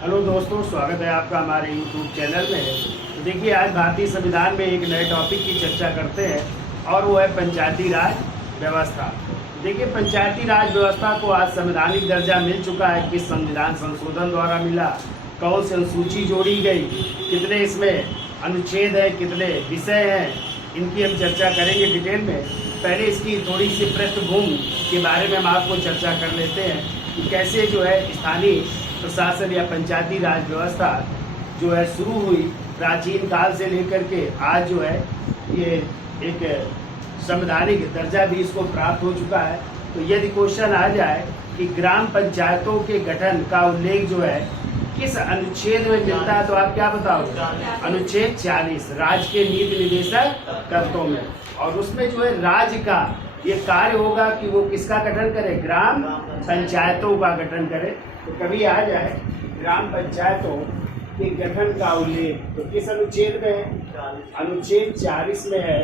Hello दोस्तों, स्वागत है आपका हमारे YouTube चैनल में। तो देखिए, आज भारतीय संविधान में एक नए टॉपिक की चर्चा करते हैं और वो है पंचायती राज व्यवस्था। देखिए, पंचायती राज व्यवस्था को आज संवैधानिक दर्जा मिल चुका है। किस संविधान संशोधन द्वारा मिला, कौन सी अनुसूची जोड़ी गई, कितने इसमें अनुच्छेद है, कितने विषय हैं, इनकी हम चर्चा करेंगे डिटेल में। पहले इसकी थोड़ी सी पृष्ठभूमि के बारे में हम आपको चर्चा कर लेते हैं कि कैसे जो है स्थानीय प्रशासन या पंचायती राज व्यवस्था जो है शुरू हुई प्राचीन काल से लेकर के आज जो है ये एक संवैधानिक दर्जा भी इसको प्राप्त हो चुका है। तो यदि क्वेश्चन आ जाए कि ग्राम पंचायतों के गठन का उल्लेख जो है किस अनुच्छेद में मिलता है, तो आप क्या बताओगे? अनुच्छेद 40 राज्य के नीति निर्देशक तत्वों में। और उसमें जो है राज्य का ये कार्य होगा कि वो किसका गठन करे? ग्राम पंचायतों का गठन करे। तो कभी आ जाए ग्राम पंचायतों के गठन का उल्लेख तो किस अनुच्छेद में है? अनुच्छेद 40 में है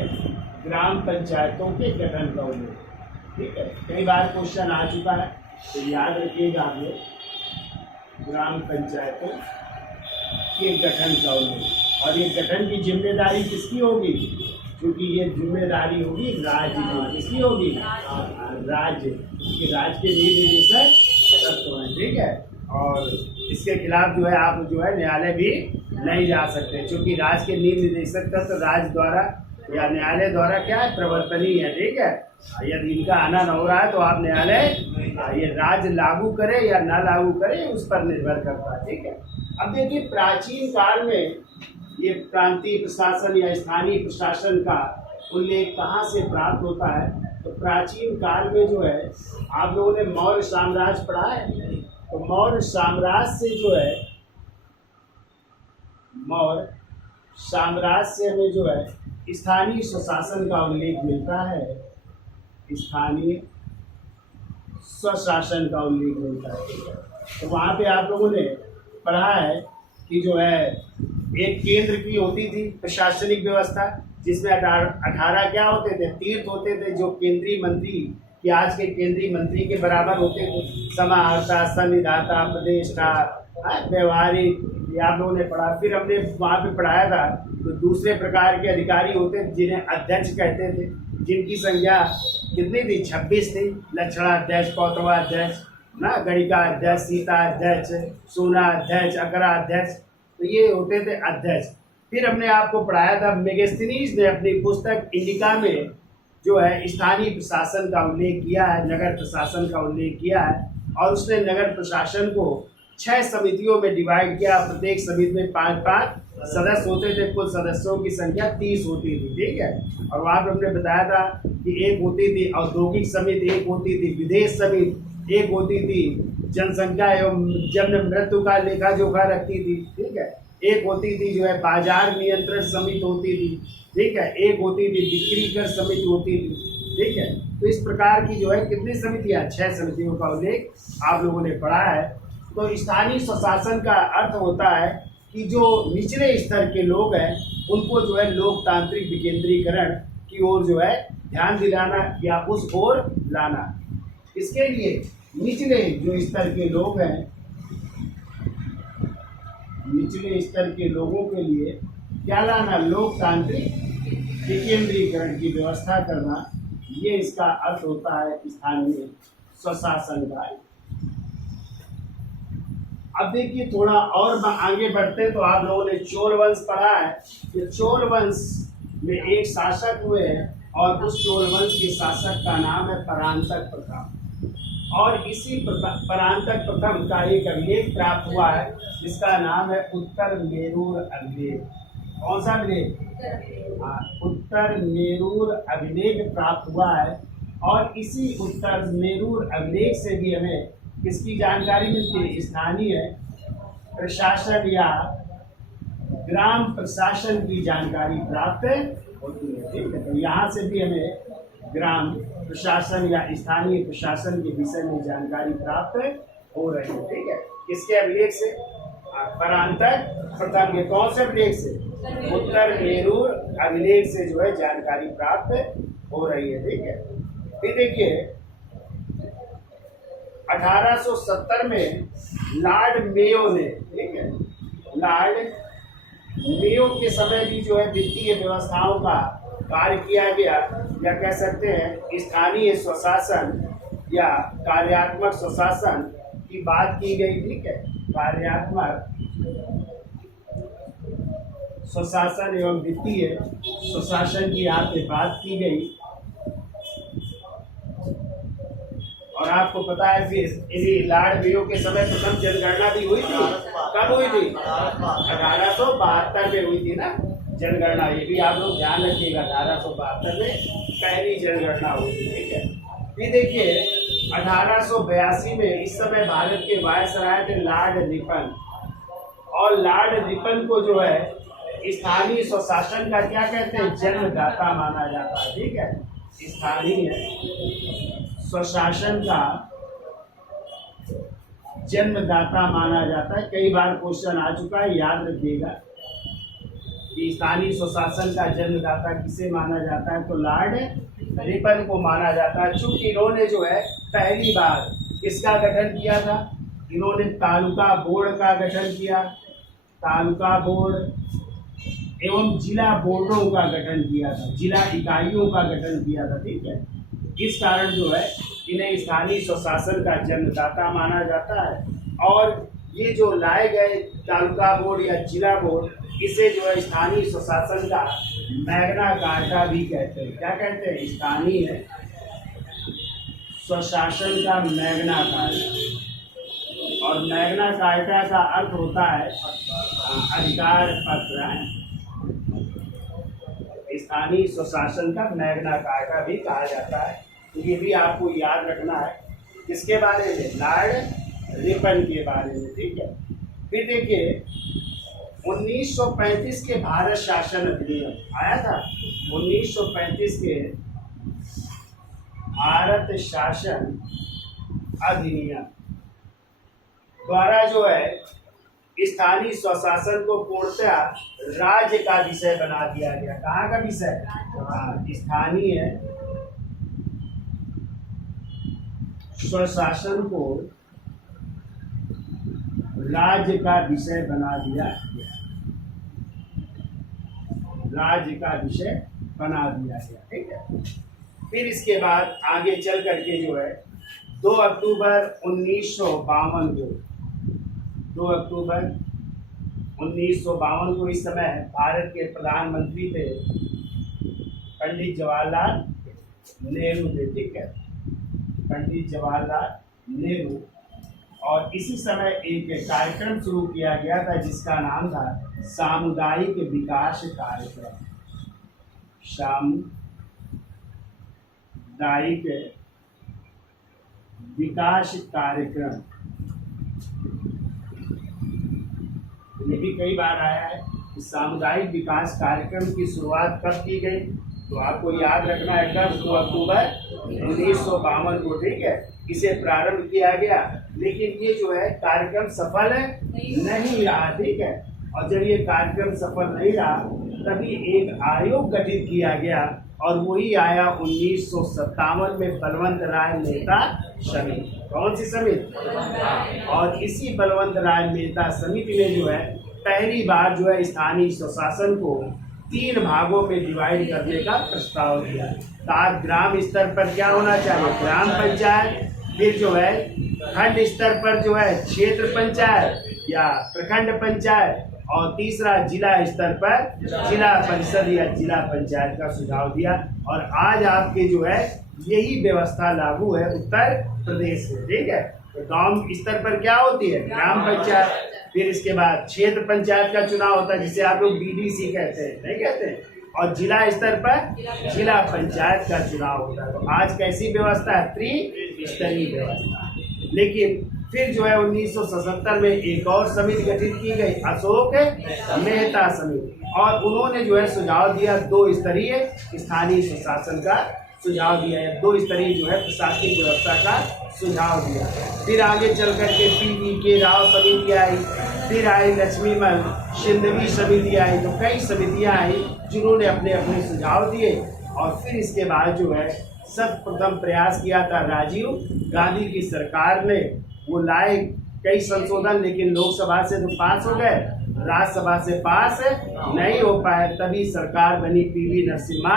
ग्राम पंचायतों के गठन का उल्लेख। ठीक है, कई बार क्वेश्चन आ चुका है, तो याद रखिएगा आप लोग, ग्राम पंचायतों के गठन का उल्लेख। और ये गठन की जिम्मेदारी किसकी होगी? क्योंकि ये जिम्मेदारी होगी राज्य की। किसकी होगी? राज्य के। राज्य के निर्देशक तत्व हैं। ठीक है, और इसके खिलाफ जो है आप जो है न्यायालय भी नहीं जा सकते, क्योंकि राज्य के नीति निर्देशक तत्व राज्य द्वारा या न्यायालय द्वारा क्या है? प्रवर्तनीय है। ठीक है, यदि इनका आना न हो रहा है तो आप न्यायालय ये राज्य लागू करे या ना लागू करे उस पर निर्भर करता है। ठीक है, अब देखिए, प्राचीन काल में ये प्रांतीय प्रशासन या स्थानीय प्रशासन का उल्लेख कहाँ से प्राप्त होता है? तो प्राचीन काल में जो है आप लोगों ने मौर्य साम्राज्य पढ़ा है, तो मौर्य साम्राज्य से जो है मौर्य साम्राज्य से हमें जो है स्थानीय स्वशासन का उल्लेख मिलता है। स्थानीय स्वशासन का उल्लेख मिलता है। तो वहाँ पे आप लोगों ने पढ़ा है कि जो है एक केंद्र की होती थी प्रशासनिक व्यवस्था, जिसमें 18 क्या होते थे? तीर्थ होते थे, जो केंद्रीय मंत्री कि आज के केंद्रीय मंत्री के बराबर होते थे। समाहर्ता, संविधाता, प्रतिष्ठा, व्यवहारिक, ये आप लोगों ने पढ़ा। फिर हमने वहाँ पे पढ़ाया था तो दूसरे प्रकार के अधिकारी होते थे जिन्हें अध्यक्ष कहते थे, जिनकी संख्या कितनी थी? 26 थी। लक्षणाध्यक्ष, कौतवाध्यक्ष, ना गणिका अध्यक्ष, सीता अध्यक्ष, सोना अध्यक्ष, अकरा अध्यक्ष, तो ये होते थे अध्यक्ष। फिर हमने आपको पढ़ाया था, मेगास्थनीज ने अपनी पुस्तक इंडिका में जो है स्थानीय प्रशासन का उल्लेख किया है, नगर प्रशासन का उल्लेख किया है, और उसने नगर प्रशासन को 6 समितियों में डिवाइड किया। प्रत्येक समिति में 5-5 सदस्य होते थे, कुल सदस्यों की संख्या 30 होती थी। ठीक है, और वहाँ पर हमने बताया था कि एक होती थी औद्योगिक समिति, एक होती थी विदेश समिति, एक होती थी जनसंख्या एवं जन्म मृत्यु का लेखा जोखा रखती थी। ठीक है, एक होती थी जो है बाजार नियंत्रण समिति होती थी। ठीक है, एक होती थी बिक्री कर समिति होती थी। ठीक है, तो इस प्रकार की जो है कितनी समितियां? 6 समितियों का उल्लेख आप लोगों ने पढ़ा है। तो स्थानीय स्वशासन का अर्थ होता है कि जो निचले स्तर के लोग हैं उनको जो है लोकतांत्रिक विकेंद्रीकरण की ओर जो है ध्यान दिलाना या उस ओर लाना। इसके लिए निचले जो स्तर के लोग हैं, निचले स्तर के लोगों के लिए क्या लाना? लोकतांत्रिक विकेंद्रीकरण की व्यवस्था करना। ये इसका अर्थ होता है स्थानीय स्वशासन का। अब देखिए, थोड़ा और आगे बढ़ते तो आप लोगों ने चोल वंश पढ़ा है कि चोल वंश में एक शासक हुए हैं और उस चोल वंश के शासक का नाम है परांतक प्रथम। और इसी परांतक प्रथम का एक अभिलेख प्राप्त हुआ है जिसका नाम है उत्तर मेरूर अभिलेख। कौन सा अभिलेख? उत्तर मेरूर अभिलेख प्राप्त हुआ है। और इसी उत्तर मेरूर अभिलेख से भी हमें किसकी जानकारी मिलती है? स्थानीय प्रशासन या ग्राम प्रशासन की जानकारी प्राप्त होती है। ठीक है, तो यहाँ से भी हमें ग्राम प्रशासन या स्थानीय प्रशासन के विषय में जानकारी प्राप्त हो रही है। ठीक है, किसके अभिलेख से? परांतक प्रथम के। कौन से अभिलेख से? उत्तर मेरूर अभिलेख से जो है जानकारी प्राप्त हो रही है। ठीक है, फिर देखिए 1870 में लॉर्ड मेयो ने, ठीक है, लॉर्ड मेयो के समय भी जो है वित्तीय व्यवस्थाओं का कार्य किया गया, या कह सकते हैं स्थानीय स्वशासन या कार्यात्मक स्वशासन की बात की गई, ठीक है, कार्यात्मक स्वशासन एवं वित्तीय स्वशासन की यहाँ पे बात की गई। और आपको पता है फिर इन्हीं लॉर्ड मेयो के समय प्रथम जनगणना भी हुई थी। कब हुई थी? 1872 में हुई थी ना जनगणना। ये भी आप लोग ध्यान रखिएगा, 1872 में पहली जनगणना हुई थी, ठीक है। फिर देखिए 1882 में इस समय भारत के वायसराय थे लॉर्ड रिपन, और लॉर्ड रिपन को जो है स्थानीय स्वशासन का क्या कहते हैं, जन्मदाता माना जाता है, ठीक है। स्थानीय स्वशासन का जन्मदाता माना जाता है। कई बार क्वेश्चन आ चुका है, याद रखिएगा कि स्थानीय स्वशासन का जन्मदाता किसे माना जाता है, तो लॉर्ड रिपन को माना जाता है। चूंकि इन्होंने जो है पहली बार किसका गठन किया था, इन्होंने तालुका बोर्ड का गठन किया, तालुका बोर्ड एवं जिला बोर्डों का गठन किया था, जिला इकाइयों का गठन किया था, ठीक है। इस कारण जो है इन्हें स्थानीय स्वशासन का जन्मदाता माना जाता है। और ये जो लाए गए तालुका बोर्ड या जिला बोर्ड, इसे जो है स्थानीय स्वशासन का मैग्ना कार्टा भी कहते हैं। क्या कहते हैं? स्थानीय स्वशासन का मैग्ना कार्टा। और मैग्ना कार्टा का अर्थ होता है अधिकार पत्र। स्थानीय स्वशासन का मैग्ना कार्टा भी कहा जाता है। तो ये भी आपको याद रखना है। किसके बारे में? लॉर्ड रिपन के बारे में, ठीक है। फिर देखिए 1935 के भारत शासन अधिनियम आया था। 1935 के भारत शासन अधिनियम द्वारा जो है स्थानीय स्वशासन को पूर्णतः राज्य का विषय बना दिया गया। कहाँ का विषय? स्थानीय स्वशासन को राज्य का विषय बना दिया गया, राज्य का विषय बना दिया गया, ठीक है। फिर इसके बाद आगे चल करके जो है 2 अक्टूबर 1952 को 2 अक्टूबर 1952 को इस समय भारत के प्रधानमंत्री थे पंडित जवाहरलाल नेहरू थे, ठीक है, पंडित जवाहरलाल नेहरू। और इसी समय एक कार्यक्रम शुरू किया गया था जिसका नाम था सामुदायिक विकास कार्यक्रम। सामुदायिक विकास कार्यक्रम, ये भी कई बार आया है। सामुदायिक विकास कार्यक्रम की शुरुआत कब की गई, तो आपको याद रखना है कब? 2 अक्टूबर 1952 को, ठीक है, इसे प्रारंभ किया गया। लेकिन ये जो है कार्यक्रम सफल नहीं रहा, ठीक है। और जब ये कार्यक्रम सफल नहीं रहा तभी एक आयोग गठित किया गया, और वही आया 1957 में बलवंत राय मेहता समिति। कौन सी समिति? और इसी बलवंत राय मेहता समिति ने जो है पहली बार जो है स्थानीय स्वशासन को 3 भागों में डिवाइड करने का प्रस्ताव दिया। ताकि ग्राम स्तर पर क्या होना चाहिए? ग्राम पंचायत। फिर जो है खंड स्तर पर जो है क्षेत्र पंचायत या प्रखंड पंचायत, और तीसरा जिला स्तर पर जिला परिषद या जिला पंचायत का सुझाव दिया। और आज आपके जो है यही व्यवस्था लागू है उत्तर प्रदेश में, ठीक है। तो गांव स्तर पर क्या होती है? ग्राम पंचायत। फिर इसके बाद क्षेत्र पंचायत का चुनाव होता है जिसे आप लोग बीडीसी कहते हैं, नहीं कहते हैं। और जिला स्तर पर जिला पंचायत का चुनाव होता है। तो आज कैसी व्यवस्था है? त्रिस्तरीय व्यवस्था। लेकिन फिर जो है 1977 में एक और समिति गठित की गई, अशोक मेहता समिति, और उन्होंने जो है सुझाव दिया 2 स्तरीय स्थानीय स्वशासन का सुझाव दिया है, 2 स्तरीय जो है प्रशासनिक व्यवस्था का सुझाव दिया। फिर आगे चल करके PVK राव समिति आई, फिर आई लक्ष्मीमल सिंधवी समिति आई। तो कई समितियां आई जिन्होंने अपने अपने सुझाव दिए। और फिर इसके बाद जो है सर्वप्रथम प्रयास किया था राजीव गांधी की सरकार ने। वो लाए कई संशोधन, लेकिन लोकसभा से तो पास हो गए, राज्यसभा से पास नहीं हो पाए। तभी सरकार बनी पीवी नरसिम्हा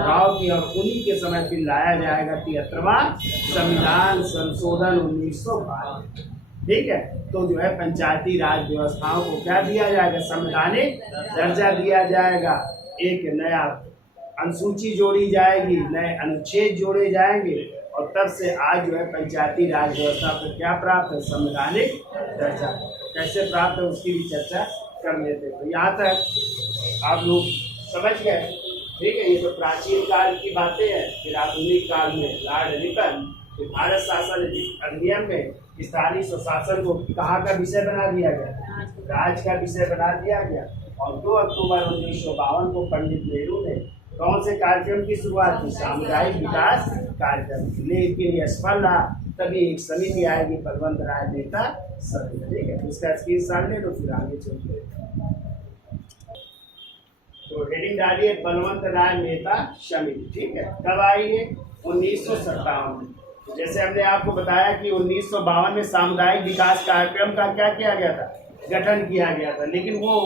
राव की, और उन्हीं के समय फिर लाया जाएगा 73वां संविधान संशोधन 1912। ठीक है, तो जो है पंचायती राज व्यवस्थाओं को क्या दिया जाएगा, संवैधानिक दर्जा दिया जाएगा। एक नया अनुसूची जोड़ी जाएगी, नए अनुच्छेद जोड़े जाएंगे, और तब से आज जो है पंचायती राज व्यवस्था को क्या प्राप्त है, संवैधानिक दर्जा। कैसे प्राप्त है उसकी भी चर्चा कर लेते हैं। तो यहाँ तक आप लोग समझ गए। ठीक है, ये तो प्राचीन काल की बातें हैं। फिर आधुनिक काल में लॉर्ड रिपन भारत शासन अधिनियम में स्थानीय स्वशासन को कहाँ का विषय बना दिया गया, राज्य का विषय बना दिया गया। और 2 अक्टूबर 1952 को पंडित नेहरू ने कौन से कार्यक्रम की शुरुआत की, सामुदायिक विकास कार्यक्रम की। लेकिन ये असफल रहा, तभी एक समिति आएगी, बलवंत राय मेहता समिति। ठीक है, उसका स्क्रीनशॉट ले लो, फिर आगे चलते हैं। तो हेडिंग डालिए बलवंत राय मेहता समिति। ठीक है, कब आई है, 1957 में। जैसे हमने आपको बताया कि 1952 में सामुदायिक विकास कार्यक्रम का क्या किया गया था, गठन किया गया था, लेकिन वो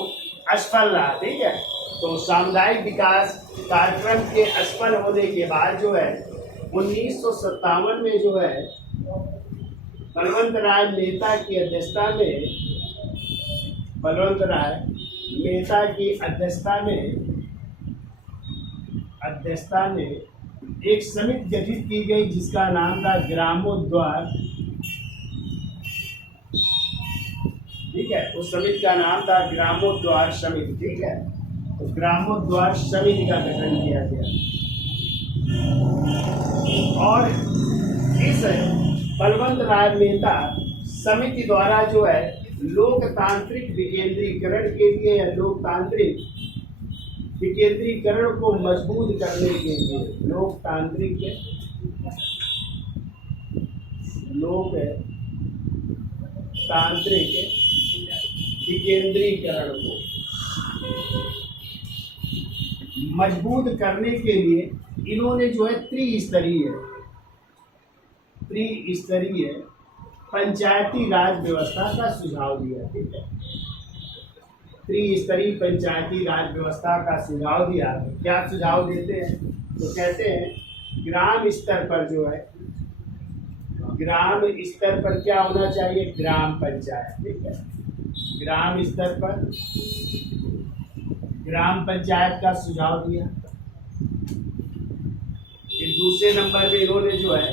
असफल रहा। ठीक है, तो सामुदायिक विकास कार्यक्रम के असफल होने के बाद जो है 1957 में जो है बलवंत राय मेहता की अध्यक्षता में, बलवंत राय मेहता की अध्यक्षता में एक समिति गठित की गई, जिसका नाम था ग्रामोद्धार। ठीक है, उस समिति का नाम था ग्रामोद्धार समिति। ठीक है, तो ग्रामोद्धार समिति का गठन किया गया, और इस बलवंत राय मेहता समिति द्वारा जो है लोकतांत्रिक विकेंद्रीकरण के लिए, या लोकतांत्रिक विकेंद्रीकरण को मजबूत करने के लिए, लोकतांत्रिक विकेंद्रीकरण को मजबूत करने के लिए इन्होंने जो है त्रिस्तरीय पंचायती राज व्यवस्था का सुझाव दिया। ठीक है, त्रिस्तरीय पंचायती राज व्यवस्था का सुझाव दिया। क्या सुझाव देते हैं, तो कहते हैं ग्राम स्तर पर जो है, ग्राम स्तर पर क्या होना चाहिए, ग्राम पंचायत। ठीक है, ग्राम स्तर पर ग्राम पंचायत का सुझाव दिया। फिर दूसरे नंबर पे इन्होंने जो है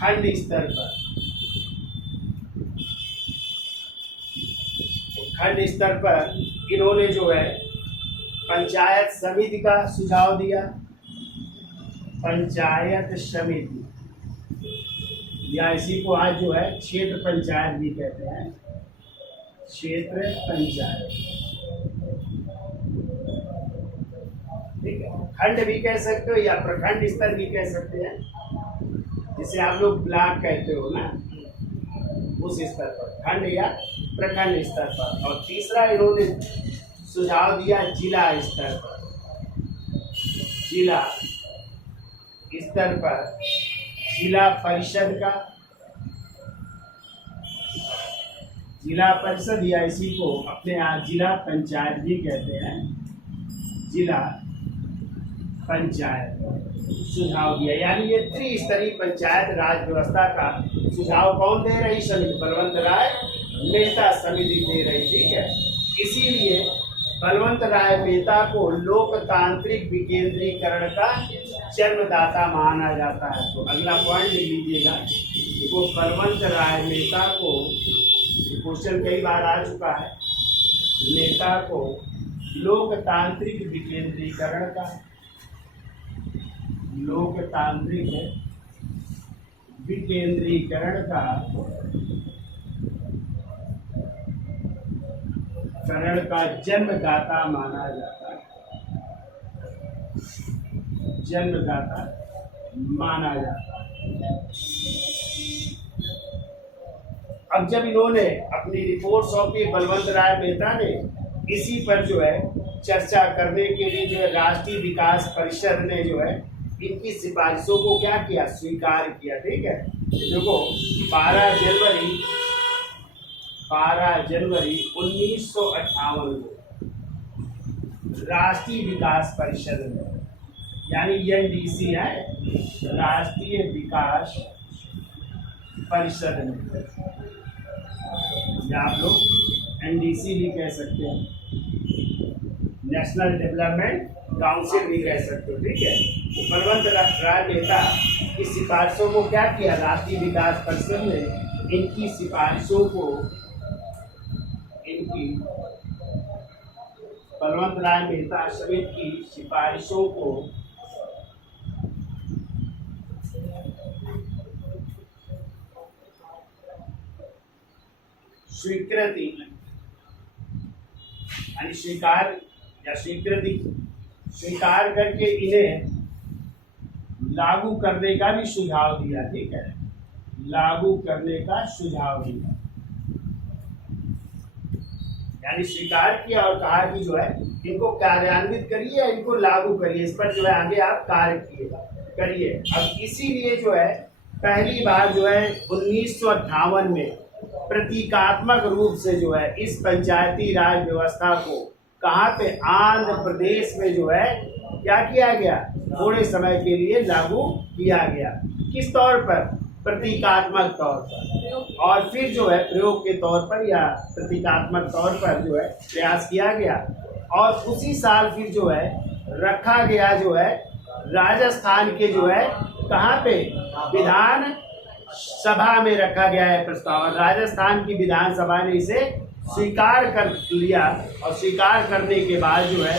खंड स्तर पर, खंड स्तर पर इन्होंने जो है पंचायत समिति का सुझाव दिया। पंचायत समिति, या इसी को आज जो है क्षेत्र पंचायत भी कहते हैं, क्षेत्र पंचायत। ठीक है, खंड भी कह सकते हो या प्रखंड स्तर भी कह सकते हैं, जिसे आप लोग ब्लॉक कहते हो ना, उस स्तर पर खंड या प्रखंड स्तर पर। और तीसरा इन्होंने सुझाव दिया जिला स्तर पर, जिला स्तर पर जिला परिषद का, जिला परिषद या इसी को अपने यहाँ जिला पंचायत भी कहते हैं, जिला पंचायत सुझाव दिया। यानी ये त्रिस्तरीय पंचायत राज व्यवस्था का सुझाव कौन दे रही, समिति बलवंत राय मेहता समिति दे रही। ठीक है, इसीलिए बलवंत राय मेहता को लोकतांत्रिक विकेंद्रीकरण का जन्मदाता माना जाता है। तो अगला पॉइंट लिख लीजिएगा, तो बलवंत राय मेहता को, क्वेश्चन कई बार आ चुका है, नेता को लोकतांत्रिक विकेंद्रीकरण का, लोकतांत्रिक विकेंद्रीकरण का जन्मदाता माना जाता है, जन्मदाता माना जाता है। अब जब इन्होंने अपनी रिपोर्ट सौंपी बलवंत राय मेहता ने, इसी पर जो है चर्चा करने के लिए जो है राष्ट्रीय विकास परिषद ने जो है इनकी सिफारिशों को क्या किया, स्वीकार किया। ठीक है, देखो 12 जनवरी 1958 को राष्ट्रीय विकास परिषद में, यानी एनडीसी है, राष्ट्रीय विकास परिषद में, या आप लोग एनडीसी भी कह सकते हैं, नेशनल डेवलपमेंट काउंसिल भी कह सकते हो। ठीक है, तो बलवंत राय मेहता की सिफारिशों को क्या किया, राष्ट्रीय विकास परिषद ने इनकी सिफारिशों को, इनकी बलवंत राय मेहता समिति की सिफारिशों को स्वीकृति यानी स्वीकार या स्वीकृति स्वीकार करके इन्हें लागू करने का भी सुझाव दिया। ठीक है, लागू करने का सुझाव दिया, यानी स्वीकार किया और कहा कि जो है इनको कार्यान्वित करिए, इनको लागू करिए, इस पर जो है आगे आप कार्य करिए। अब इसीलिए जो है पहली बार जो है 1958 में प्रतीकात्मक रूप से जो है इस पंचायती राज व्यवस्था को कहाँ पे, आंध्र प्रदेश में जो है क्या किया गया, थोड़े समय के लिए लागू किया गया। किस तौर पर, प्रतीकात्मक तौर पर, और फिर जो है प्रयोग के तौर पर या प्रतीकात्मक तौर पर जो है प्रयास किया गया। और उसी साल फिर जो है रखा गया जो है राजस्थान के जो है कहाँ पे, विधान सभा में रखा गया है प्रस्ताव। राजस्थान की विधानसभा ने इसे स्वीकार कर लिया और स्वीकार करने के बाद जो है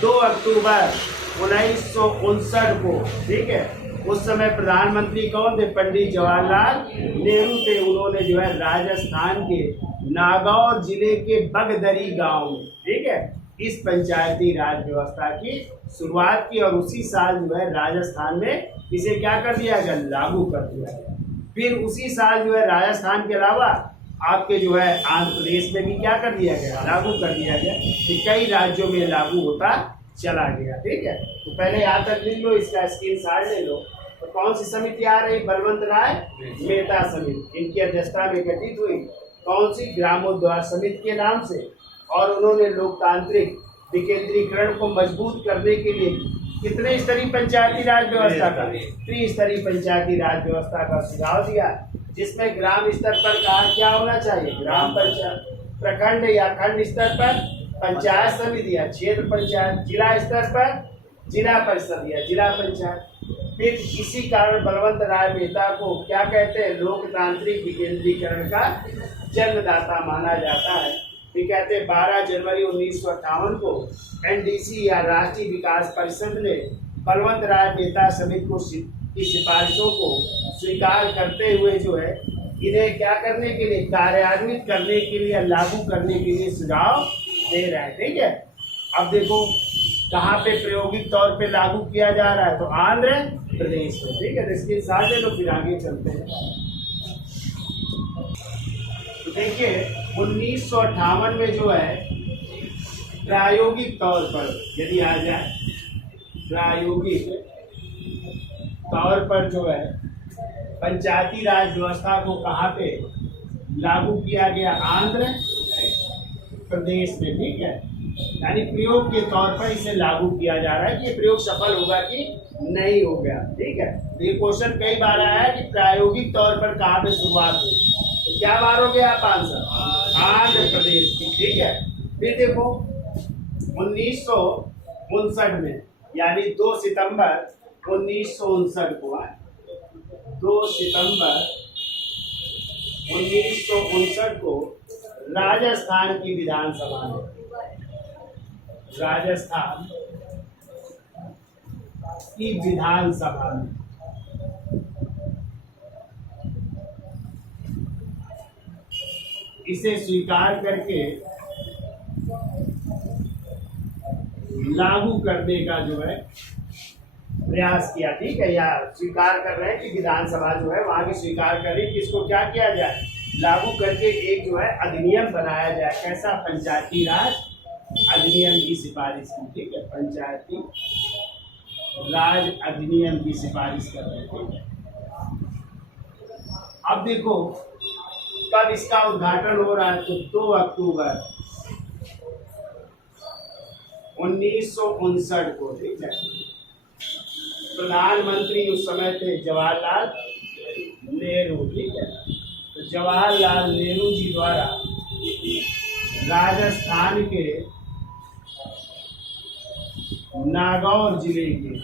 2 अक्टूबर 1959 को, ठीक है, उस समय प्रधानमंत्री कौन थे, पंडित जवाहरलाल नेहरू थे। उन्होंने जो है राजस्थान के नागौर जिले के बगदरी गांव में, ठीक है, इस पंचायती राज व्यवस्था की शुरुआत की और उसी साल जो है राजस्थान में इसे क्या कर दिया गया, लागू कर दिया गया। फिर उसी साल जो है राजस्थान के अलावा आपके जो है आंध्र प्रदेश में भी क्या कर दिया गया, लागू कर दिया गया। कि कई राज्यों में लागू होता चला गया। ठीक है, तो पहले याद तक लिख लो, इसका स्क्रीनशॉट ले लो। तो कौन सी समिति आ रही, बलवंत राय मेहता समिति, इनकी अध्यक्षता में गठित हुई। कौन सी, ग्रामोद्धार समिति के नाम से। और उन्होंने लोकतांत्रिक विकेंद्रीकरण को मजबूत करने के लिए कितने स्तरीय पंचायती राज व्यवस्था का, त्रिस्तरीय पंचायती राज व्यवस्था का सुझाव दिया, जिसमें ग्राम स्तर पर कहा क्या होना चाहिए, ग्राम पंचायत, प्रखंड या खंड स्तर पर पंचायत समिति या क्षेत्र पंचायत, जिला स्तर पर जिला परिषद या जिला पंचायत। फिर इसी कारण बलवंत राय मेहता को क्या कहते हैं, लोकतांत्रिक विकेंद्रीकरण का जन्मदाता माना जाता है। ये कहते हैं 12 जनवरी 1958 को एनडीसी या राष्ट्रीय विकास परिषद ने बलवंत राय मेहता समिति को की सिफारिशों को स्वीकार करते हुए जो है इन्हें क्या करने के लिए, कार्यान्वित करने के लिए, लागू करने के लिए सुझाव दे रहा है। ठीक है, अब देखो कहाँ पे प्रायोगिक तौर पे लागू किया जा रहा है, तो आंध्र प्रदेश में। ठीक है, तो इसके साथ ले लो, फिर आगे चलते हैं। तो देखिए 1958 में जो है प्रायोगिक तौर पर यदि आ जाए, प्रायोगिक तौर पर जो है पंचायती राज व्यवस्था को कहाँ पे लागू किया गया, आंध्र प्रदेश में। ठीक है, यानी प्रयोग के तौर पर इसे लागू किया जा रहा है कि ये प्रयोग सफल होगा कि नहीं हो गया। ठीक है, तो ये क्वेश्चन कई बार आया है कि प्रायोगिक तौर पर कहाँ पे शुरुआत हुई, तो क्या बार हो गया आप आंसर, आंध्र प्रदेश की। ठीक है, फिर देखो 1959 में, यानी 2 सितंबर 1959 को, 2 सितंबर 1959 को राजस्थान की विधानसभा में, राजस्थान की विधानसभा में इसे स्वीकार करके लागू करने का जो है प्रयास किया। ठीक है, या स्वीकार कर रहे हैं कि विधानसभा जो है वहां की स्वीकार कर रही है कि इसको क्या किया जाए, लागू करके एक जो है अधिनियम बनाया जाए। कैसा, पंचायती राज अधिनियम की सिफारिश की। ठीक है, पंचायती राज अधिनियम की सिफारिश कर रहे थे। अब देखो कब इसका उद्घाटन हो रहा है, तो 2 अक्टूबर 1959 को, ठीक है। प्रधानमंत्री उस समय थे जवाहरलाल नेहरू, ठीक है। तो जवाहरलाल नेहरू जी द्वारा राजस्थान के नागौर जिले के,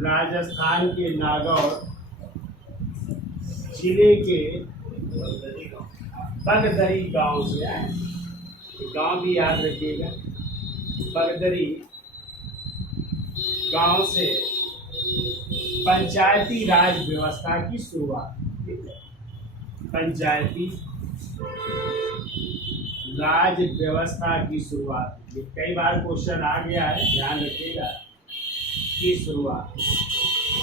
राजस्थान के नागौर जिले के बगदरी गांव से आए। गांव भी याद रखिएगा, बगदरी गांव से पंचायती राज व्यवस्था की शुरुआत, ठीक है। पंचायती राज व्यवस्था की शुरुआत, ये कई बार क्वेश्चन आ गया है, ध्यान रखिएगा। की शुरुआत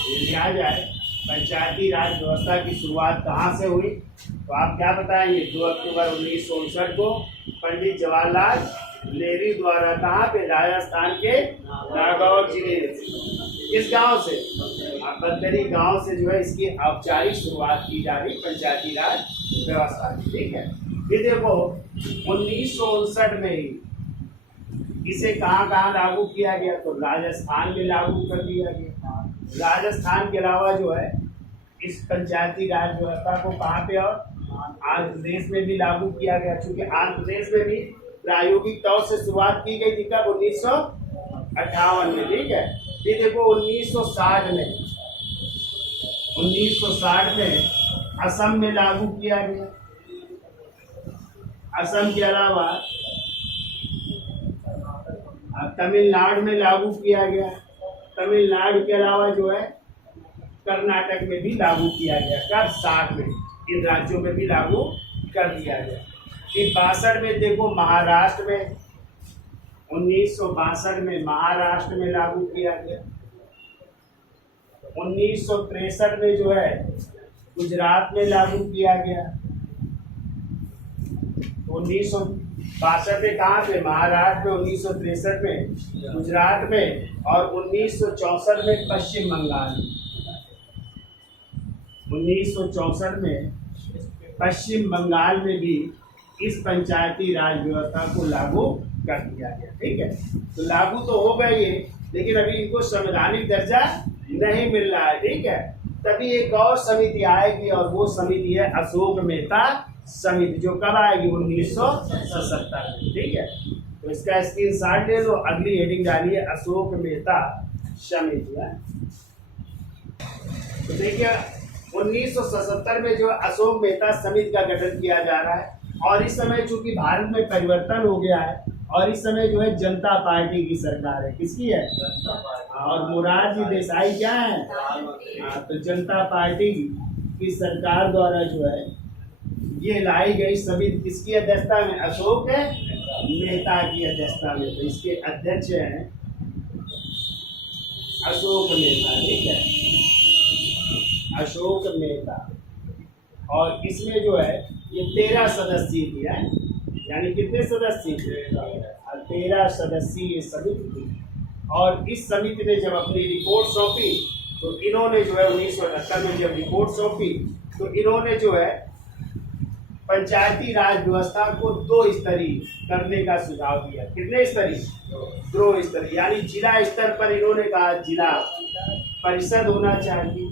यदि आ जाए, पंचायती राज व्यवस्था की शुरुआत कहाँ से हुई, तो आप क्या बताएंगे? 2 अक्टूबर 1959 को पंडित जवाहरलाल नेहरू द्वारा कहाँ पे? राजस्थान के नागौर जिले, किस गांव से? बगदरी गांव से जो है इसकी औपचारिक शुरुआत की जा रही पंचायती राज व्यवस्था की, ठीक है। ये देखो 1959 में ही इसे कहाँ कहाँ लागू किया गया, तो राजस्थान में लागू कर दिया गया। राजस्थान के अलावा जो है इस पंचायती राज व्यवस्था को कहाँ पे और आंध्र प्रदेश में भी लागू किया गया, क्योंकि आंध्र प्रदेश में भी प्रायोगिक तौर से शुरुआत की गई थी कब? 1958 में, ठीक है। ये देखो 1960 में असम में लागू किया गया। असम के अलावा तमिलनाडु में लागू किया गया। तमिलनाडु के अलावा जो है कर्नाटक में भी लागू किया गया। कब? 60 में इन राज्यों में भी लागू कर दिया गया। फिर 62 में देखो महाराष्ट्र में, 1962 में महाराष्ट्र में लागू किया गया। 1963 में जो है गुजरात में लागू किया गया। 1962 में कहाँ पे? महाराष्ट्र में, 1963 में गुजरात में, और 1964 में पश्चिम बंगाल में। 1964 में पश्चिम बंगाल में भी इस पंचायती राज व्यवस्था को लागू कर दिया गया, ठीक है। तो लागू तो हो गई है, लेकिन अभी इनको संवैधानिक दर्जा नहीं मिल रहा है, ठीक है। तभी एक और समिति आएगी, और वो समिति है अशोक मेहता समिति, जो कब आएगी? 1977 में, ठीक है। तो इसका स्क्रीनशॉट ले लो, अगली हेडिंग डालिए अशोक मेहता समिति है। तो देखिए 1977 में जो अशोक मेहता समिति का गठन किया जा रहा है, और इस समय चूंकि भारत में परिवर्तन हो गया है, और इस समय जो है जनता पार्टी की सरकार है। किसकी है? और मोरारजी देसाई क्या है? तो जनता पार्टी की सरकार द्वारा जो है ये लाई गई समिति किसकी अध्यक्षता में? अशोक मेहता की अध्यक्षता में। तो इसके अध्यक्ष हैं अशोक मेहता, ठीक है, अशोक मेहता। और इसमें जो है ये 13 सदस्यीय थी, यानी कितने सदस्य? 13 सदस्यीय समिति थी। और इस समिति ने जब अपनी रिपोर्ट सौंपी, तो इन्होंने जो है 1978 में जब रिपोर्ट सौंपी, तो इन्होंने जो है पंचायती राज व्यवस्था को 2 स्तरीय करने का सुझाव दिया। कितने स्तरीय? 2 स्तरीय, यानी जिला स्तर पर इन्होंने कहा जिला परिषद होना चाहिए।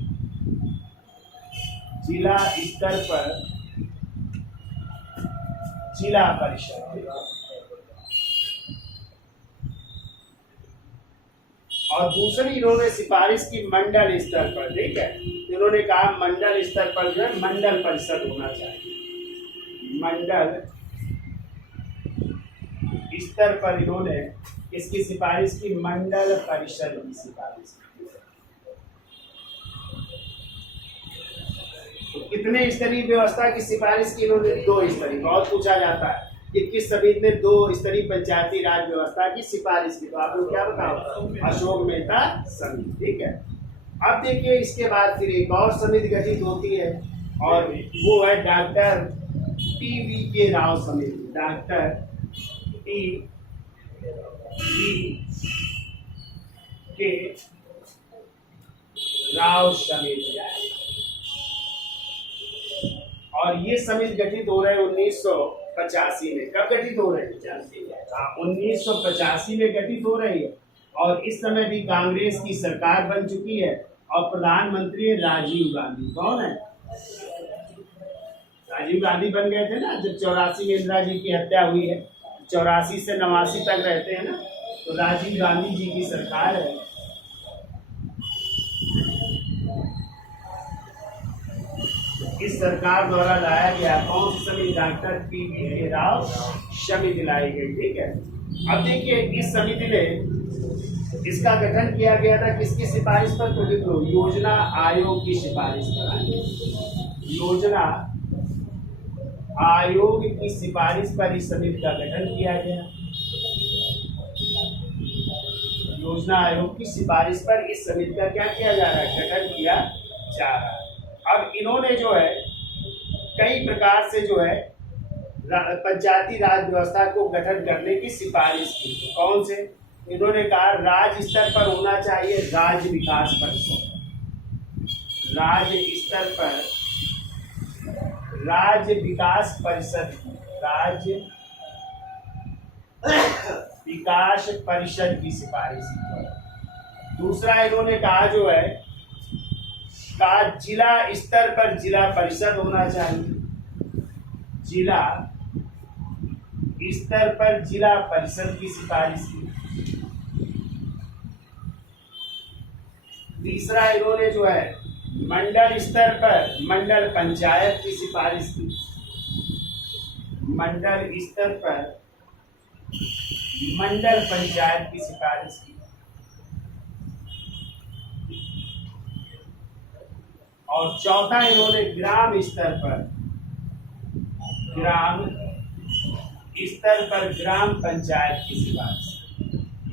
जिला स्तर पर जिला परिषद, और दूसरी इन्होंने सिफारिश की मंडल स्तर पर, ठीक है। इन्होंने कहा मंडल स्तर पर जो है मंडल परिषद होना चाहिए। मंडल स्तर पर इन्होंने इसकी सिफारिश की, मंडल परिषद की सिफारिश की। तो कितने स्तरीय व्यवस्था की सिफारिश की इन्होंने? 2 स्तरीय। बहुत पूछा जाता है कि किस समिति ने 2 स्तरीय पंचायती राज व्यवस्था की सिफारिश की, तो आप लोग क्या बताओ? अशोक मेहता समिति, ठीक है। अब देखिए इसके बाद फिर एक और समिति गठित होती है, और वो है डॉक्टर टी.वी.के. राव समिति। Doctor TV. के राव समिति, और ये समिति गठित हो रहे 1985 में। कब गठित हो रहे हैं? 1985 में गठित हो रही है। और इस समय भी कांग्रेस की सरकार बन चुकी है और प्रधानमंत्री है राजीव गांधी। कौन है? राजीव गांधी बन गए थे ना जब 84 में इंदिरा जी की हत्या हुई है। 84 से 89 तक रहते हैं ना, तो राजीव गांधी जी की सरकार है। इस सरकार द्वारा लाया गया कौन सी समिति? Doctor PV. राव समिति लाई गई। ठीक है। अब देखिए इस समिति ने इसका गठन किया गया था किसकी सिफारिश पर? तो देखो योजना आयोग की सिफारिश पर। योजना आयोग की सिफारिश पर इस समिति का गठन किया गया। योजना आयोग की सिफारिश पर इस समिति का क्या किया जा रहा है? गठन किया जा रहा है। अब इन्होंने जो है कई प्रकार से जो है पंचायती राज व्यवस्था को गठन करने की सिफारिश की। कौन से? इन्होंने कहा राज्य स्तर पर होना चाहिए राज्य विकास परिषद। राज्य स्तर पर राज्य विकास परिषद, राज्य विकास परिषद की सिफारिश की। दूसरा इन्होंने कहा जो है का जिला स्तर पर जिला परिषद होना चाहिए। जिला स्तर पर जिला परिषद की सिफारिश की। तीसरा इन्होंने जो है मंडल स्तर पर मंडल पंचायत की सिफारिश की। मंडल स्तर पर मंडल पंचायत की सिफारिश की। और चौथा इन्होंने ग्राम स्तर पर ग्राम पंचायत की सिफारिश।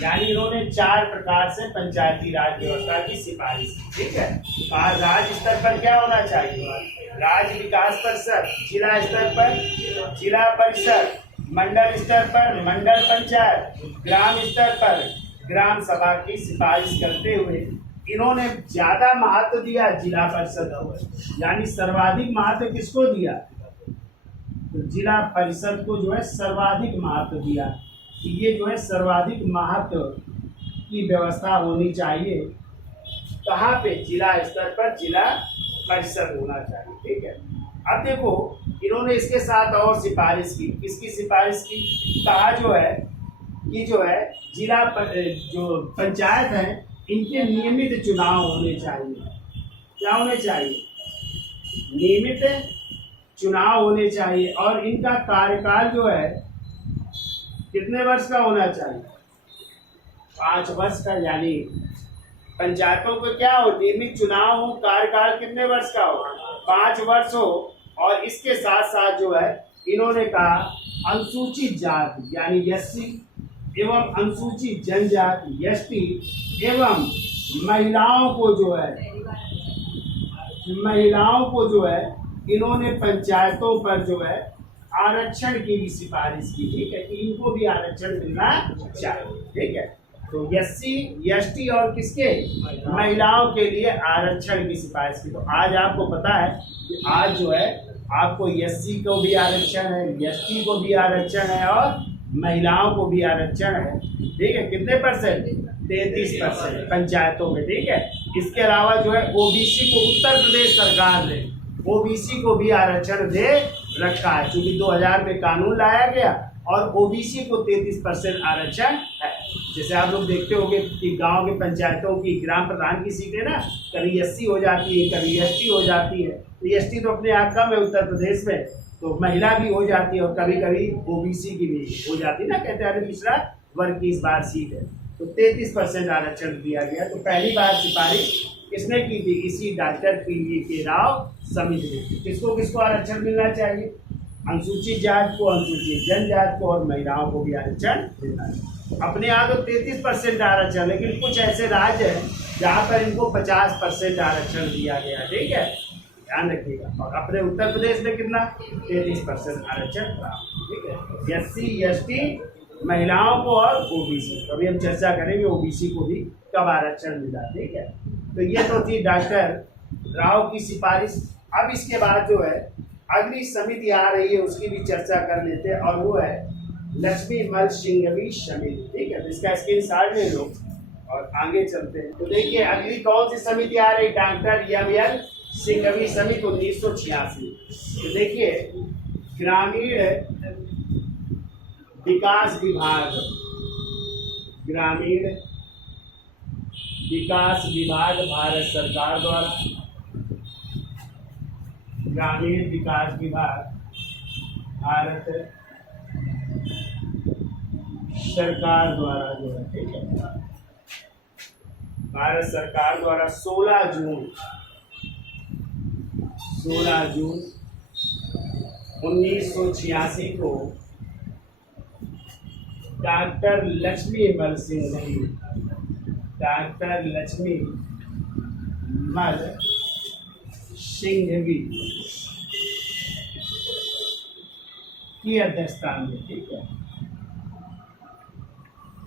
यानी इन्होंने 4 प्रकार से पंचायती राज व्यवस्था की सिफारिश की। ठीक है। राज्य स्तर पर क्या होना चाहिए? राज्य विकास परिषद, जिला स्तर पर जिला परिषद, मंडल स्तर पर मंडल पंचायत, ग्राम स्तर पर ग्राम सभा की सिफारिश करते हुए इन्होंने ज्यादा महत्व दिया जिला परिषद को। यानी सर्वाधिक महत्व किसको दिया? तो जिला परिषद को जो है सर्वाधिक महत्व दिया कि ये जो है सर्वाधिक महत्व की व्यवस्था होनी चाहिए। कहाँ पे? जिला स्तर पर जिला परिषद होना चाहिए। ठीक है। अब देखो इन्होंने इसके साथ और सिफारिश की। किसकी सिफारिश की? कहा जो है कि जो है जिला जो पंचायत है इनके नियमित चुनाव होने चाहिए। क्या होने चाहिए? नियमित चुनाव होने चाहिए। और इनका कार्यकाल जो है कितने वर्ष का होना चाहिए? 5 वर्ष का। यानी पंचायतों को क्या हो? नियमित चुनाव हो, कार्यकाल कितने वर्ष का हो? 5 वर्ष हो। और इसके साथ साथ जो है इन्होंने कहा अनुसूचित जाति यानी एससी एवं अनुसूचित जनजाति एसटी एवं महिलाओं को जो है इन्होंने पंचायतों पर जो है आरक्षण की भी सिफारिश की। ठीक है। कि इनको भी आरक्षण मिलना चाहिए। ठीक है। तो एससी एसटी और किसके? महिलाओं के लिए आरक्षण की सिफारिश की। तो आज आपको पता है कि आज जो है आपको एससी को भी आरक्षण है, एसटी को भी आरक्षण है और महिलाओं को भी आरक्षण है। ठीक है। कितने परसेंट? 33% पंचायतों में। ठीक है। इसके अलावा जो है ओबीसी को उत्तर प्रदेश सरकार ने ओबीसी को भी आरक्षण दे रखा है। क्योंकि 2000 में कानून लाया गया और ओबीसी को 33% आरक्षण है। जैसे आप लोग देखते होंगे कि गांव के पंचायतों की ग्राम प्रधान की सीटें ना कभी एससी हो जाती है, कभी एसटी हो जाती है। तो एसटी तो अपने आप कम है उत्तर प्रदेश में, तो महिला भी हो जाती है और कभी कभी ओबीसी की भी हो जाती है ना। कहते हैं पिछड़ा वर्ग की इस बार सीट है। तो 33% आरक्षण दिया गया। तो पहली बार सिफारिश किसने की थी? इसी डॉक्टर पी.वी. राव समिति ने। किसको किसको आरक्षण मिलना चाहिए? अनुसूचित जाति को, अनुसूचित जनजाति को और महिलाओं को भी आरक्षण मिलना चाहिए। अपने यहाँ तो 33% आरक्षण, लेकिन कुछ ऐसे राज्य हैं जहाँ पर इनको 50% आरक्षण दिया गया। ठीक है। ध्यान रखिएगा। और अपने उत्तर प्रदेश में कितना? 33% आरक्षण प्राप्त। ठीक है। एससी एसटी महिलाओं को और ओबीसी। अभी हम चर्चा करेंगे ओबीसी को भी कब आरक्षण मिला, ठीक है। तो ये तो थी डॉक्टर राव की सिफारिश। अब इसके बाद जो है अगली समिति आ रही है, उसकी भी चर्चा कर लेते हैं, और वो है लक्ष्मीमल सिंघवी समिति, ठीक है। तो इसका स्क्रीनशॉट ले लो और आगे चलते हैं। तो देखिए अगली कौन सी समिति आ रही, डॉक्टर एम.एल. सिंघवी समिति 1986। तो देखिए ग्रामीण विकास विभाग, ग्रामीण विकास विभाग भारत सरकार द्वारा, ग्रामीण विकास विभाग भारत सरकार द्वारा जो है, ठीक है, भारत सरकार द्वारा 16 जून 1986 को डॉक्टर लक्ष्मीमल सिंघवी, डॉक्टर लक्ष्मीमल सिंघवी की अध्यक्षता में, ठीक है,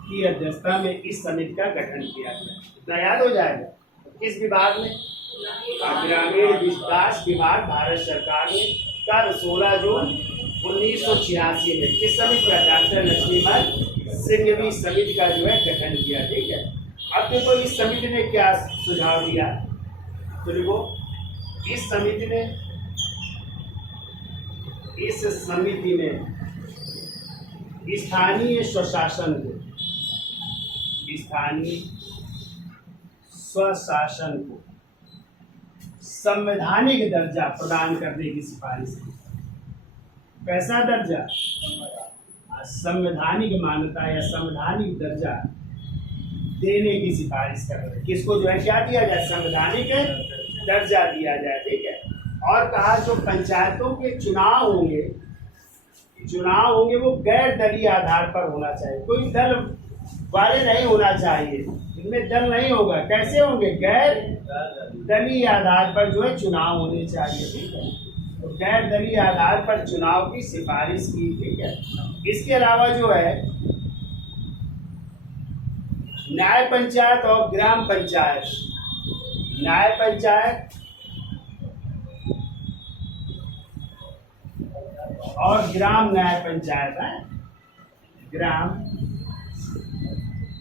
की अध्यक्षता में इस समिति का गठन किया गया। इतना याद हो जाएगा। किस विभाग में? ग्रामीण विकास विभाग भारत सरकार ने कल 16 जून 1986 में किस समिति का, डॉक्टर लक्ष्मीमल सिंघवी समिति का जो है गठन किया, ठीक है। अब देखो इस समिति ने क्या सुझाव दिया। तो देखो इस समिति ने स्थानीय स्वशासन को, स्थानीय स्वशासन को संवैधानिक दर्जा प्रदान करने की सिफारिश की। कैसा दर्जा? संवैधानिक मान्यता या संवैधानिक दर्जा देने की सिफारिश कर रहे। किसको जो है क्या दिया जाए? संवैधानिक दर्जा दिया जाए, ठीक है। और कहा जो पंचायतों के चुनाव होंगे वो गैर दलीय आधार पर होना चाहिए, कोई दल वाले नहीं होना चाहिए, इनमें दल नहीं होगा। कैसे होंगे? गैर दलीय आधार पर जो है चुनाव होने चाहिए, ठीक है। तो गैर दलीय आधार पर चुनाव की सिफारिश की, ठीक है। इसके अलावा जो है न्याय पंचायत और ग्राम पंचायत, न्याय पंचायत और ग्राम न्याय पंचायत है, ग्राम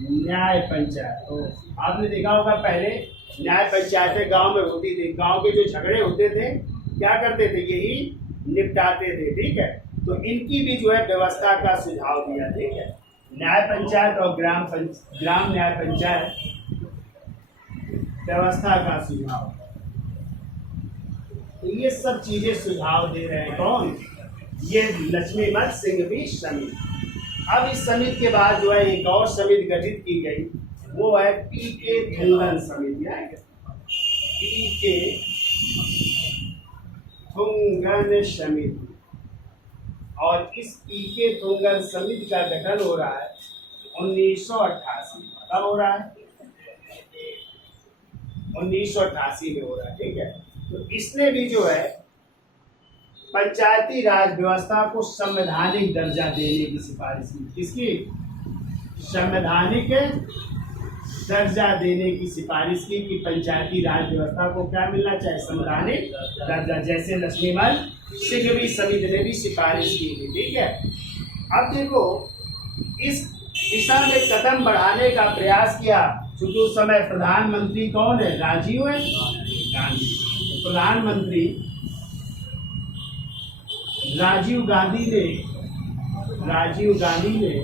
न्याय पंचायत। तो आपने देखा होगा पहले न्याय पंचायतें गांव में होती थी, गांव के जो झगड़े होते थे क्या करते थे? यही निपटाते थे, ठीक है। तो इनकी भी जो है व्यवस्था का सुझाव दिया, ठीक है। न्याय पंचायत और ग्राम न्याय पंचायत व्यवस्था का सुझाव। तो ये सब चीजें सुझाव दे रहे हैं कौन? ये लक्ष्मीमल सिंघवी समिति। अब इस समिति के बाद जो है एक और समिति गठित की गई, वो है पी.के. थुंगन समिति, पी.के. थुंगन समिति। और इस पी.के. थुंगन समिति का गठन हो रहा है 1988। कब हो रहा है? 1988 में हो रहा है, ठीक है। तो इसने भी जो है पंचायती राज व्यवस्था को संवैधानिक दर्जा देने की सिफारिश की। किसकी? संवैधानिक दर्जा देने की सिफारिश की कि पंचायती राज व्यवस्था को क्या मिलना चाहिए? संवैधानिक दर्जा, जैसे लक्ष्मीमल सिंघवी समिति ने भी सिफारिश की थी, ठीक है। अब देखो इस दिशा में कदम बढ़ाने का प्रयास किया, क्योंकि उस समय प्रधानमंत्री कौन है? राजीव गांधी। तो प्रधानमंत्री राजीव गांधी ने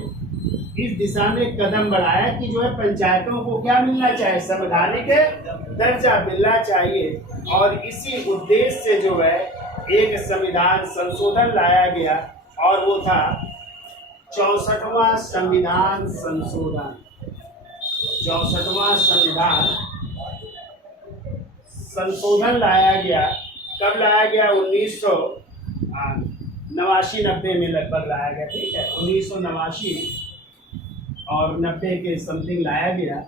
इस दिशा में कदम बढ़ाया कि जो है पंचायतों को क्या मिलना चाहिए? संवैधानिक दर्जा मिलना चाहिए। और इसी उद्देश्य से जो है एक संविधान संशोधन लाया गया, और वो था 64वां संविधान संशोधन। 64वां संविधान संशोधन लाया गया। कब लाया गया? 1989-90 में लगभग लाया गया, ठीक है। 1989 और 90 के समथिंग लाया गया।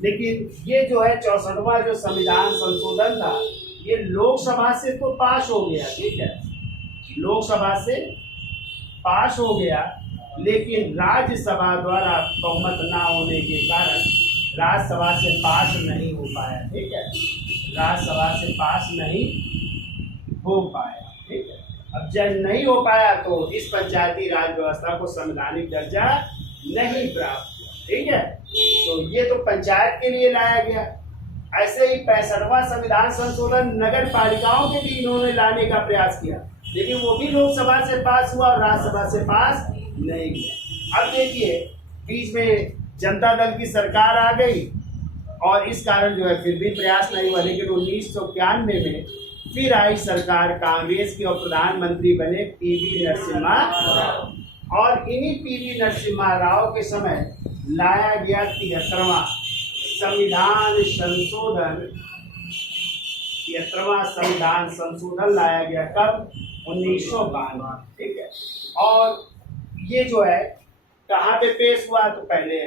लेकिन ये जो है 64वां जो संविधान संशोधन था, ये लोकसभा से तो पास हो गया, ठीक है, लोकसभा से पास हो गया, लेकिन राज्यसभा द्वारा बहुमत ना होने के कारण राज्यसभा से पास नहीं हो पाया। ठीक है, राज्यसभा से पास नहीं हो पाया। ठीक है, अब जब नहीं हो पाया तो इस पंचायती राज व्यवस्था को संवैधानिक दर्जा नहीं प्राप्त हुआ। ठीक है, तो ये तो पंचायत के लिए लाया गया। ऐसे ही 65वां संविधान संशोधन नगर पालिकाओं के लिए इन्होंने लाने का प्रयास किया, लेकिन वो भी लोकसभा से पास हुआ और राज्यसभा से पास नहीं हुआ। अब देखिए, बीच में जनता दल की सरकार आ गई और इस कारण जो है फिर भी प्रयास नहीं हुआ, लेकिन 1991 में फिर आई सरकार कांग्रेस की और प्रधानमंत्री बने पीवी नरसिम्हा राव। और इन्हीं पीवी नरसिम्हा राव के समय लाया गया 73वां संविधान संशोधन। 73वां संविधान संशोधन लाया गया कब? 1992। ठीक है, और ये जो है कहाँ पे पेश हुआ? तो पहले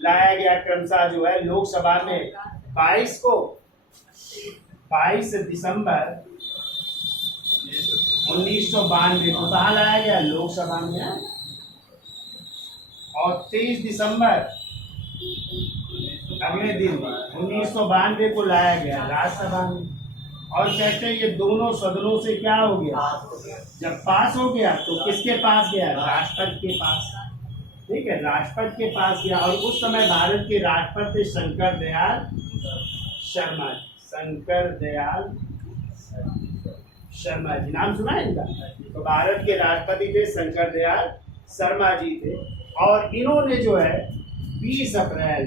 लाया गया क्रमशः जो है लोकसभा में 22 दिसंबर 1992 को कहाँ लाया गया? लोकसभा में। और 23 दिसंबर अगले दिन 1992 को लाया गया राज्यसभा में। और कहते हैं ये दोनों सदनों से क्या हो गया? जब पास हो गया तो किसके पास गया? राष्ट्रपति के पास। ठीक है, राष्ट्रपति के पास गया। और उस समय भारत के राष्ट्रपति शंकर दयाल शर्मा। शंकर दयाल शर्मा जी, नाम सुना है इनका? तो भारत के राष्ट्रपति थे शंकर दयाल शर्मा जी थे। और इन्होंने जो है 20 अप्रैल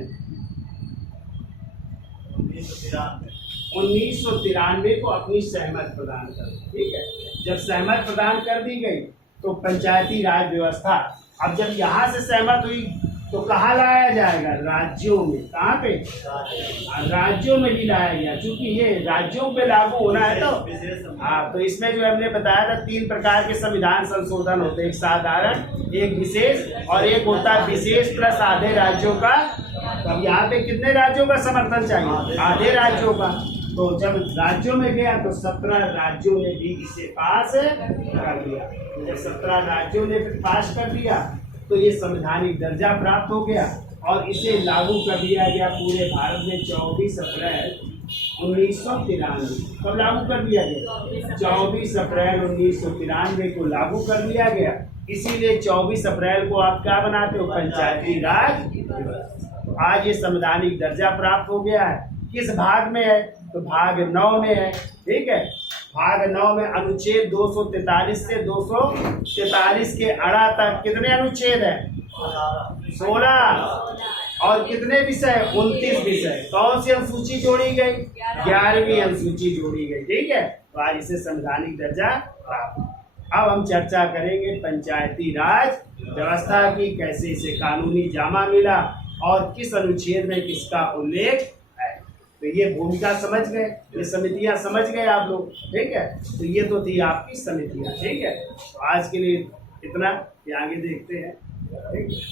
1993 को अपनी सहमति प्रदान कर दी। ठीक है, जब सहमति प्रदान कर दी गई तो पंचायती राज व्यवस्था, अब जब यहाँ से सहमत हुई तो कहाँ लाया जाएगा? राज्यों में। कहाँ पे? राज्यों में भी लाया गया, क्योंकि ये राज्यों पे लागू होना है। तो हाँ, तो इसमें जो हमने बताया था 3 प्रकार के संविधान संशोधन होते हैं, एक साधारण, एक विशेष और एक होता है विशेष प्लस आधे राज्यों का। तो अब यहाँ पे कितने राज्यों का समर्थन चाहिए? आधे राज्यों का। तो जब राज्यों में गया तो 17 राज्यों ने भी इसे पास कर दिया। तो जब 17 राज्यों ने फिर पास कर दिया तो ये संवैधानिक दर्जा प्राप्त हो गया और इसे लागू कर दिया गया पूरे भारत में 24 अप्रैल 1993। कब लागू कर दिया गया? 24 अप्रैल 1993 को लागू कर दिया गया। इसीलिए 24 अप्रैल को आप क्या बनाते हो? पंचायती राज दिवस। आज ये संवैधानिक दर्जा प्राप्त हो गया है। किस भाग में है? तो भाग 9 में है। ठीक है, भाग 9 में अनुच्छेद 243 से 243 के अड़ा तक कितने अनुच्छेद है? 16। और कितने विषय? 29 विषय। कौन सी अनुसूची जोड़ी गई? 11वीं अनुसूची जोड़ी गई। ठीक है, तो आज इसे संवैधानिक दर्जा प्राप्त। अब हम चर्चा करेंगे पंचायती राज व्यवस्था की, कैसे इसे कानूनी जामा मिला और किस अनुच्छेद में किसका उल्लेख है। तो ये भूमिका समझ गए, ये समितियां समझ गए आप लोग। ठीक है, तो ये तो थी आपकी समितियां। ठीक है, तो आज के लिए इतना, आगे देखते हैं। ठीक है।